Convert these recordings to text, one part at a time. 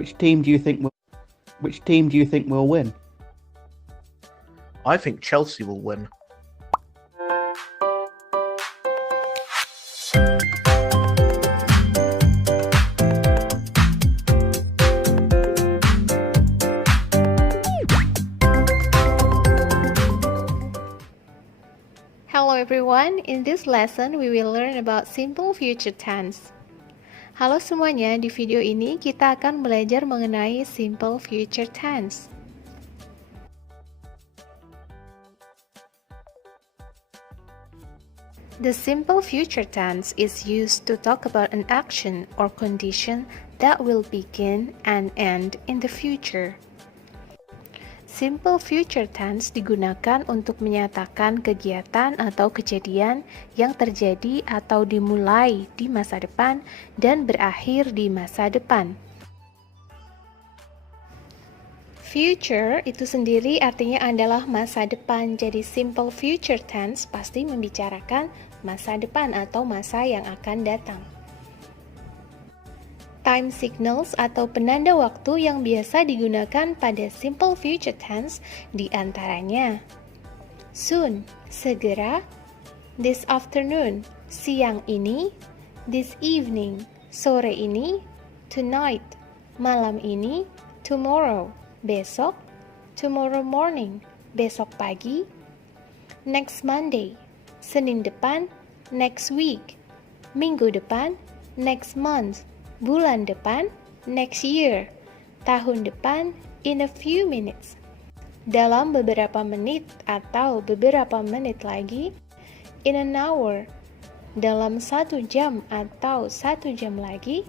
Which team do you think will win? I think Chelsea will win. Hello everyone, in this lesson we will learn about simple future tense. Halo semuanya, di video ini kita akan belajar mengenai simple future tense. The simple future tense is used to talk about an action or condition that will begin and end in the future. Simple future tense digunakan untuk menyatakan kegiatan atau kejadian yang terjadi atau dimulai di masa depan dan berakhir di masa depan. Future itu sendiri artinya adalah masa depan, jadi simple future tense pasti membicarakan masa depan atau masa yang akan datang. Time signals atau penanda waktu yang biasa digunakan pada simple future tense diantaranya soon, segera, this afternoon, siang ini, this evening, sore ini, tonight, malam ini, tomorrow, besok, tomorrow morning, besok pagi, next Monday, Senin depan, next week, minggu depan, next month, bulan depan, next year, tahun depan, in a few minutes, dalam beberapa menit atau beberapa menit lagi, in an hour, dalam 1 jam atau 1 jam lagi,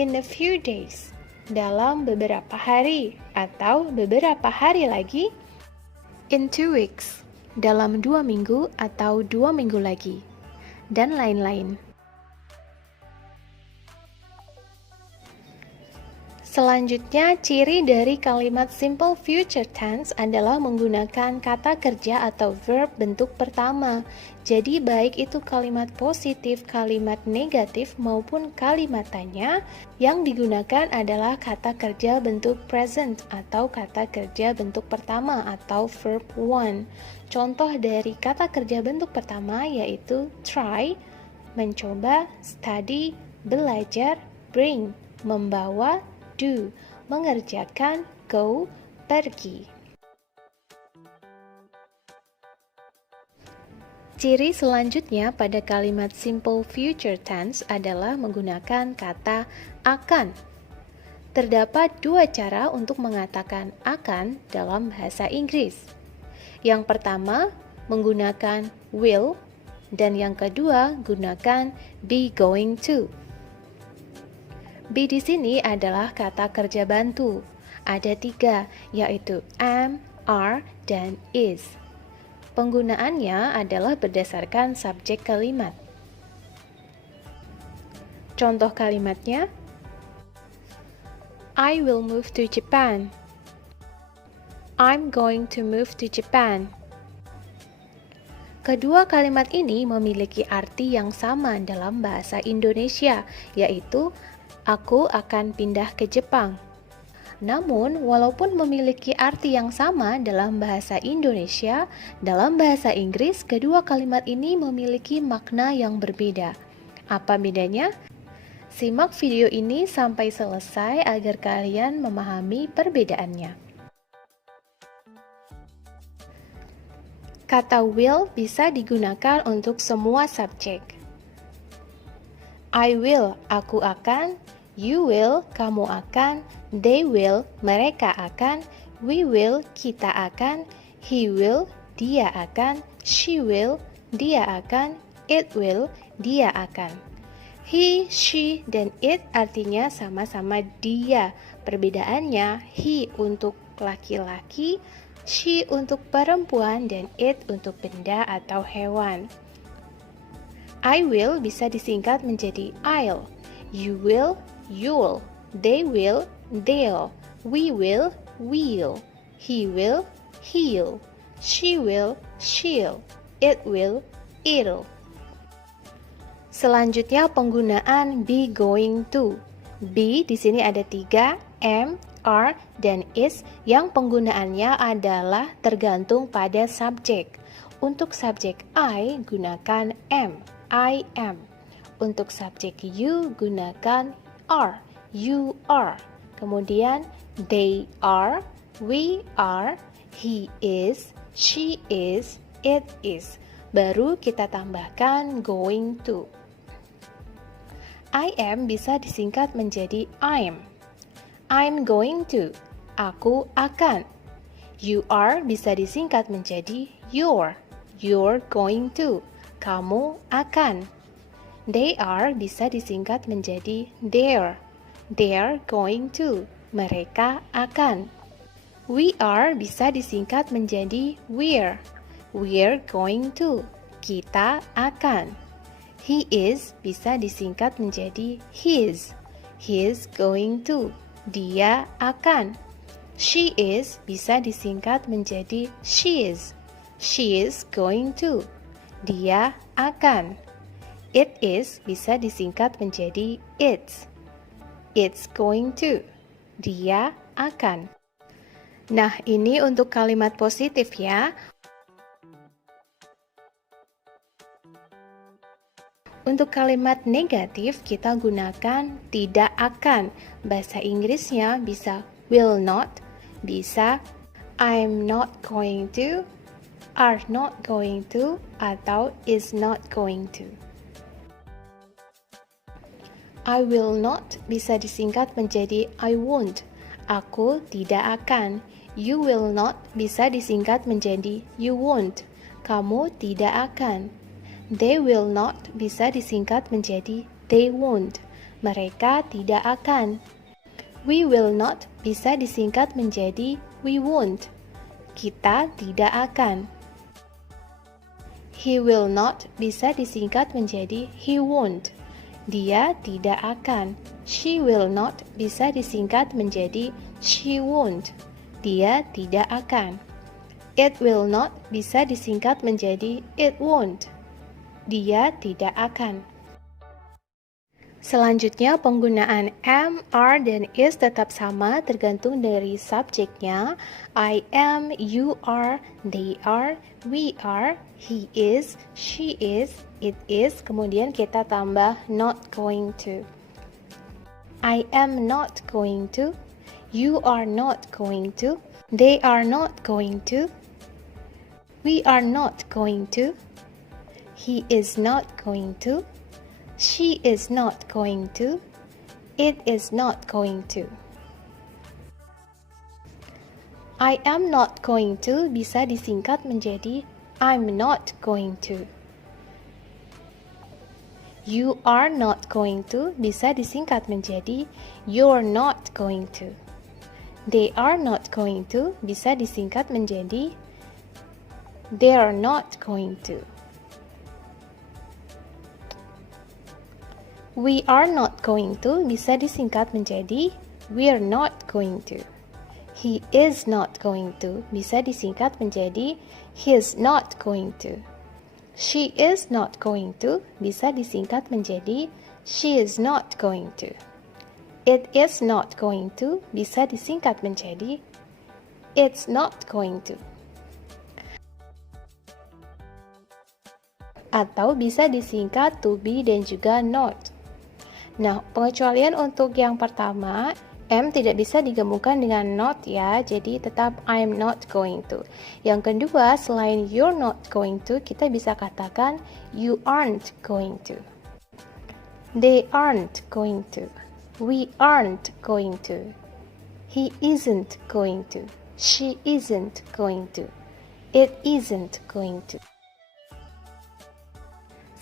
in a few days, dalam beberapa hari atau beberapa hari lagi, in 2 weeks, dalam 2 minggu atau 2 minggu lagi, dan lain-lain. Selanjutnya, ciri dari kalimat simple future tense adalah menggunakan kata kerja atau verb bentuk pertama. Jadi baik itu kalimat positif, kalimat negatif maupun kalimat tanya, yang digunakan adalah kata kerja bentuk present atau kata kerja bentuk pertama atau verb one. Contoh dari kata kerja bentuk pertama yaitu try, mencoba, study, belajar, bring, membawa, do, mengerjakan, go, pergi. Ciri selanjutnya pada kalimat simple future tense adalah menggunakan kata akan. Terdapat 2 cara untuk mengatakan akan dalam bahasa Inggris. Yang pertama, menggunakan will, dan yang kedua, gunakan be going to. Be di sini adalah kata kerja bantu. Ada 3, yaitu am, are, dan is. Penggunaannya adalah berdasarkan subjek kalimat. Contoh kalimatnya, I will move to Japan. I'm going to move to Japan. Kedua kalimat ini memiliki arti yang sama dalam bahasa Indonesia, yaitu aku akan pindah ke Jepang. Namun, walaupun memiliki arti yang sama dalam bahasa Indonesia, dalam bahasa Inggris, kedua kalimat ini memiliki makna yang berbeda. Apa bedanya? Simak video ini sampai selesai agar kalian memahami perbedaannya. Kata will bisa digunakan untuk semua subjek. I will, aku akan, you will, kamu akan, they will, mereka akan, we will, kita akan, he will, dia akan, she will, dia akan, it will, dia akan. He, she, dan it artinya sama-sama dia. Perbedaannya, he untuk laki-laki, she untuk perempuan, dan it untuk benda atau hewan. I will bisa disingkat menjadi I'll, you will, you'll, they will, they'll, we will, we'll, he will, he'll, she will, she'll, it will, it'll. Selanjutnya penggunaan be going to. Be di sini ada 3, am, are, dan is yang penggunaannya adalah tergantung pada subjek. Untuk subjek I, gunakan am, I am. Untuk subjek you, gunakan are, you are. Kemudian, they are, we are, he is, she is, it is. Baru kita tambahkan going to. I am bisa disingkat menjadi I'm. I'm going to. Aku akan. You are bisa disingkat menjadi you're. You're going to. Kamu akan. They are bisa disingkat menjadi they're. They're going to. Mereka akan. We are bisa disingkat menjadi we're. We're going to. Kita akan. He is bisa disingkat menjadi his. He's going to. Dia akan. She is bisa disingkat menjadi she's. She is going to. Dia akan. It is bisa disingkat menjadi it's. It's going to. Dia akan. Nah, ini untuk kalimat positif ya. Untuk kalimat negatif, kita gunakan tidak akan. Bahasa Inggrisnya bisa will not, bisa I'm not going to, are not going to, atau is not going to. I will not bisa disingkat menjadi I won't. Aku tidak akan. You will not bisa disingkat menjadi you won't. Kamu tidak akan. They will not bisa disingkat menjadi they won't. Mereka tidak akan. We will not bisa disingkat menjadi we won't. Kita tidak akan. He will not bisa disingkat menjadi he won't. Dia tidak akan. She will not bisa disingkat menjadi she won't. Dia tidak akan. It will not bisa disingkat menjadi it won't. Dia tidak akan. Selanjutnya penggunaan am, are, dan is tetap sama tergantung dari subjeknya. I am, you are, they are, we are, he is, she is, it is. Kemudian kita tambah not going to. I am not going to. You are not going to. They are not going to. We are not going to. He is not going to. She is not going to. It is not going to. I am not going to bisa disingkat menjadi I'm not going to. You are not going to bisa disingkat menjadi you're not going to. They are not going to bisa disingkat menjadi they are not going to. We are not going to bisa disingkat menjadi we're not going to. He is not going to bisa disingkat menjadi he's not going to. She is not going to bisa disingkat menjadi she is not going to. It is not going to bisa disingkat menjadi it's not going to. Atau bisa disingkat to be dan juga not. Nah, pengecualian untuk yang pertama, am tidak bisa digabungkan dengan not ya, jadi tetap I'm not going to. Yang kedua, selain you're not going to, kita bisa katakan you aren't going to. They aren't going to. We aren't going to. He isn't going to. She isn't going to. It isn't going to.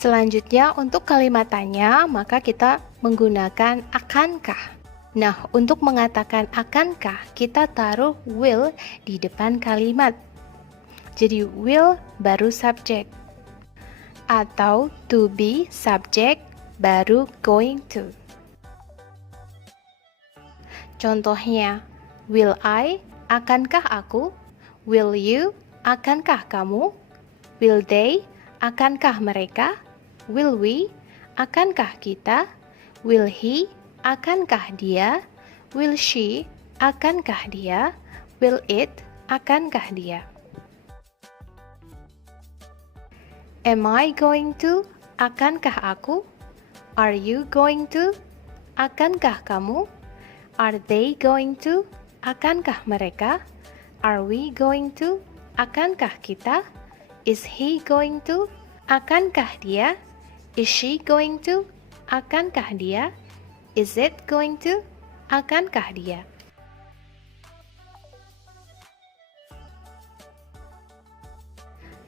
Selanjutnya untuk kalimat tanya, maka kita menggunakan akankah. Nah, untuk mengatakan akankah, kita taruh will di depan kalimat. Jadi will baru subjek. Atau to be subjek baru going to. Contohnya, will I, akankah aku? Will you, akankah kamu? Will they, akankah mereka? Will we, akankah kita? Will he, akankah dia? Will she? Akankah dia? Will it? Akankah dia? Am I going to? Akankah aku? Are you going to? Akankah kamu? Are they going to? Akankah mereka? Are we going to? Akankah kita? Is he going to? Akankah dia? Is she going to? Akankah dia? Is it going to? Akankah dia?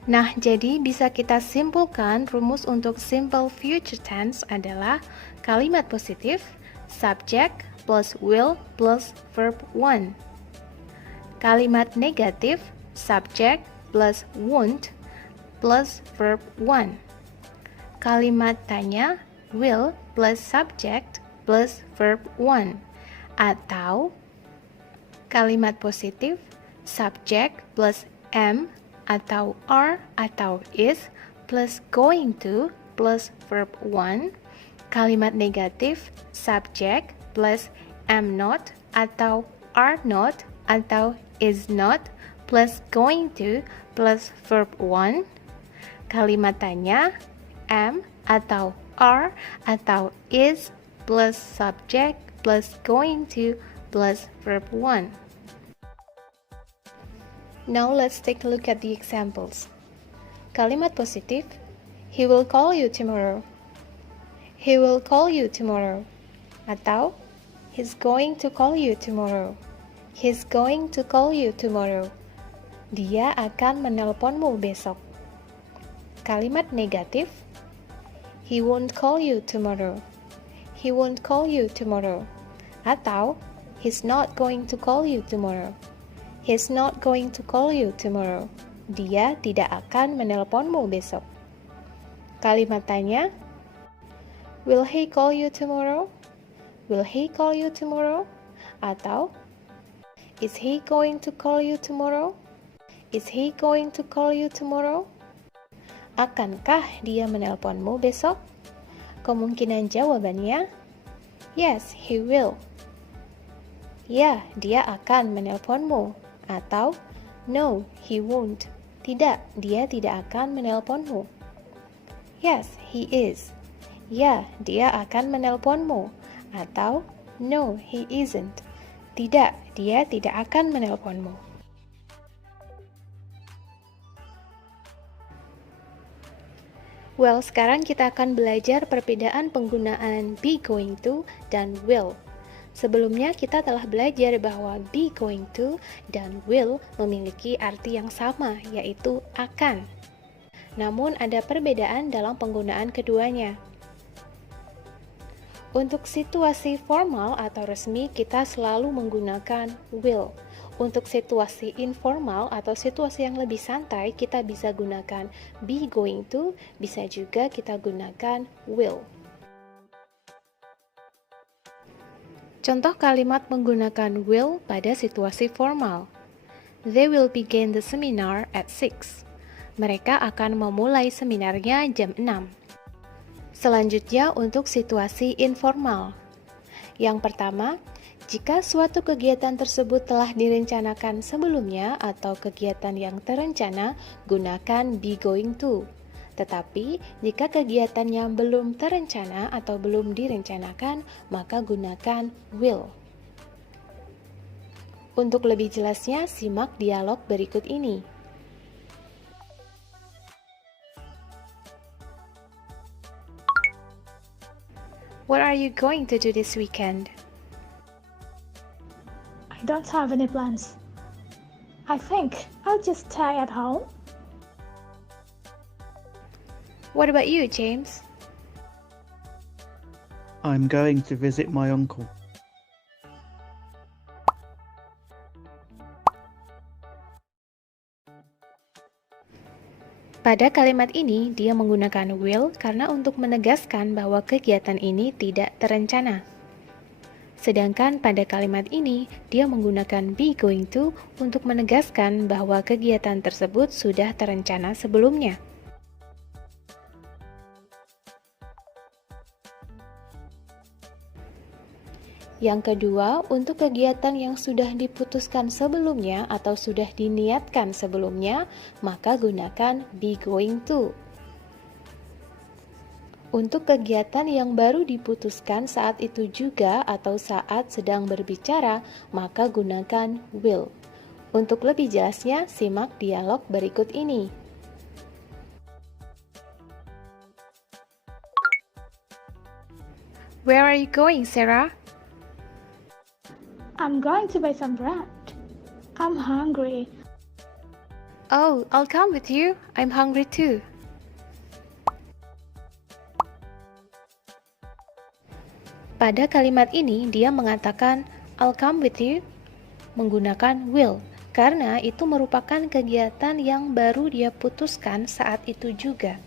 Nah, jadi bisa kita simpulkan rumus untuk simple future tense adalah kalimat positif, subject plus will plus verb want. Kalimat negatif, subject plus won't plus verb want. Kalimat tanya, will plus subject plus verb want. Atau kalimat positif, subject plus am atau are atau is plus going to plus verb want. Kalimat negatif, subject plus am not atau are not atau is not plus going to plus verb want. Kalimat tanya, am atau are atau is plus subject plus going to plus verb want. Now let's take a look at the examples. Kalimat positif, he will call you tomorrow. He will call you tomorrow. Atau, he's going to call you tomorrow. He's going to call you tomorrow. Dia akan menelponmu besok. Kalimat negatif, he won't call you tomorrow. He won't call you tomorrow. Atau, he's not going to call you tomorrow. He's not going to call you tomorrow. Dia tidak akan menelponmu besok. Kalimat tanya, will he call you tomorrow? Will he call you tomorrow? Atau, is he going to call you tomorrow? Is he going to call you tomorrow? Akankah dia menelponmu besok? Kemungkinan jawabannya, yes, he will. Ya, dia akan menelponmu. Atau, no, he won't. Tidak, dia tidak akan menelponmu. Yes, he is. Ya, dia akan menelponmu. Atau, no, he isn't. Tidak, dia tidak akan menelponmu. Well, sekarang kita akan belajar perbedaan penggunaan be going to dan will. Sebelumnya kita telah belajar bahwa be going to dan will memiliki arti yang sama, yaitu akan. Namun ada perbedaan dalam penggunaan keduanya. Untuk situasi formal atau resmi kita selalu menggunakan will. Untuk situasi informal atau situasi yang lebih santai kita bisa gunakan be going to, bisa juga kita gunakan will. Contoh kalimat menggunakan will pada situasi formal. They will begin the seminar at 6. Mereka akan memulai seminarnya jam 6. Selanjutnya untuk situasi informal. Yang pertama, jika suatu kegiatan tersebut telah direncanakan sebelumnya atau kegiatan yang terencana, gunakan be going to. Tetapi, jika kegiatannya belum terencana atau belum direncanakan, maka gunakan will. Untuk lebih jelasnya, simak dialog berikut ini. What are you going to do this weekend? I don't have any plans. I think I'll just stay at home. What about you, James? I'm going to visit my uncle. Pada kalimat ini, dia menggunakan will karena untuk menegaskan bahwa kegiatan ini tidak terencana. Sedangkan pada kalimat ini, dia menggunakan be going to untuk menegaskan bahwa kegiatan tersebut sudah terencana sebelumnya. Yang kedua, untuk kegiatan yang sudah diputuskan sebelumnya atau sudah diniatkan sebelumnya, maka gunakan be going to. Untuk kegiatan yang baru diputuskan saat itu juga atau saat sedang berbicara, maka gunakan will. Untuk lebih jelasnya, simak dialog berikut ini. Where are you going, Sarah? I'm going to buy some bread. I'm hungry. Oh, I'll come with you. I'm hungry too. Pada kalimat ini, dia mengatakan I'll come with you menggunakan will, karena itu merupakan kegiatan yang baru dia putuskan saat itu juga.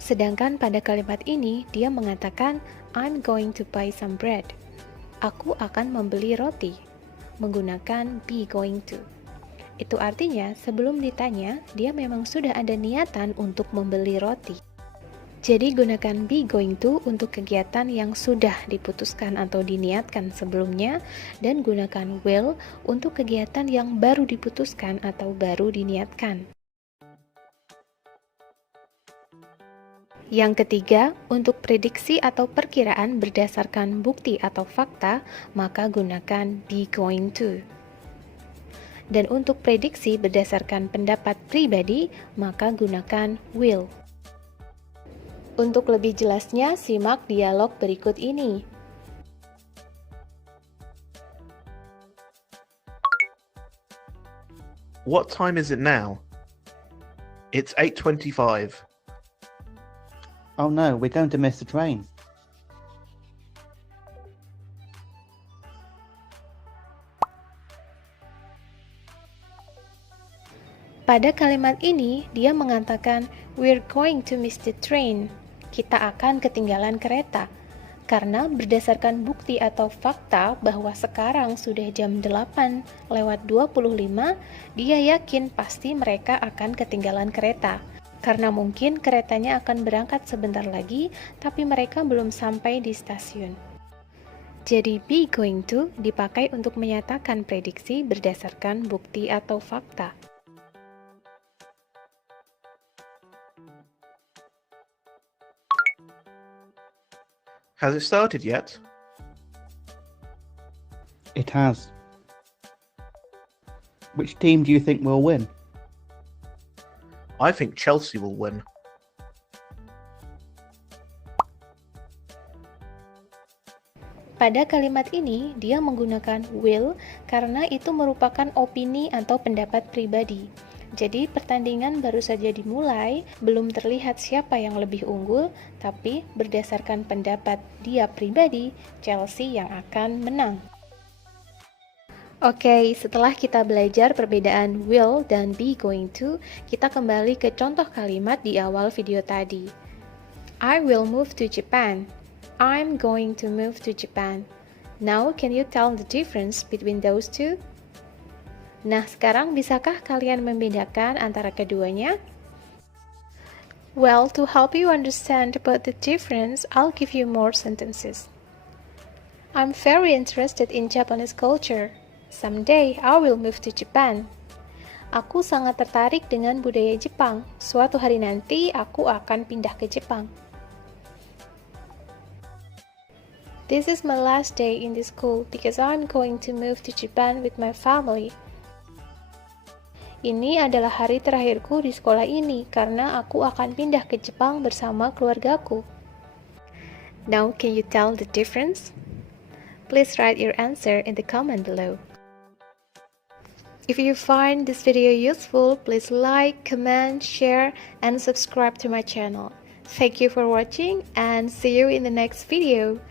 Sedangkan pada kalimat ini, dia mengatakan I'm going to buy some bread. Aku akan membeli roti, menggunakan be going to. Itu artinya sebelum ditanya, dia memang sudah ada niatan untuk membeli roti. Jadi gunakan be going to untuk kegiatan yang sudah diputuskan atau diniatkan sebelumnya, dan gunakan will untuk kegiatan yang baru diputuskan atau baru diniatkan. Yang ketiga, untuk prediksi atau perkiraan berdasarkan bukti atau fakta, maka gunakan be going to. Dan untuk prediksi berdasarkan pendapat pribadi, maka gunakan will. Untuk lebih jelasnya, simak dialog berikut ini. What time is it now? It's 8:25. Oh no, we're going to miss the train. Pada kalimat ini, dia mengatakan, we're going to miss the train. Kita akan ketinggalan kereta. Karena berdasarkan bukti atau fakta bahwa sekarang sudah jam 8:25, dia yakin pasti mereka akan ketinggalan kereta. Karena mungkin keretanya akan berangkat sebentar lagi, tapi mereka belum sampai di stasiun. Jadi be going to dipakai untuk menyatakan prediksi berdasarkan bukti atau fakta. Has it started yet? It has. Which team do you think will win? I think Chelsea will win. Pada kalimat ini, dia menggunakan will karena itu merupakan opini atau pendapat pribadi. Jadi pertandingan baru saja dimulai, belum terlihat siapa yang lebih unggul, tapi berdasarkan pendapat dia pribadi, Chelsea yang akan menang. Oke, setelah kita belajar perbedaan will dan be going to, kita kembali ke contoh kalimat di awal video tadi. I will move to Japan. I'm going to move to Japan. Now, can you tell the difference between those two? Nah, sekarang bisakah kalian membedakan antara keduanya? Well, to help you understand about the difference, I'll give you more sentences. I'm very interested in Japanese culture. Someday I will move to Japan. Aku sangat tertarik dengan budaya Jepang. Suatu hari nanti aku akan pindah ke Jepang. This is my last day in this school because I'm going to move to Japan with my family. Ini adalah hari terakhirku di sekolah ini karena aku akan pindah ke Jepang bersama keluargaku. Now, can you tell the difference? Please write your answer in the comment below. If you find this video useful, please like, comment, share, and subscribe to my channel. Thank you for watching and see you in the next video.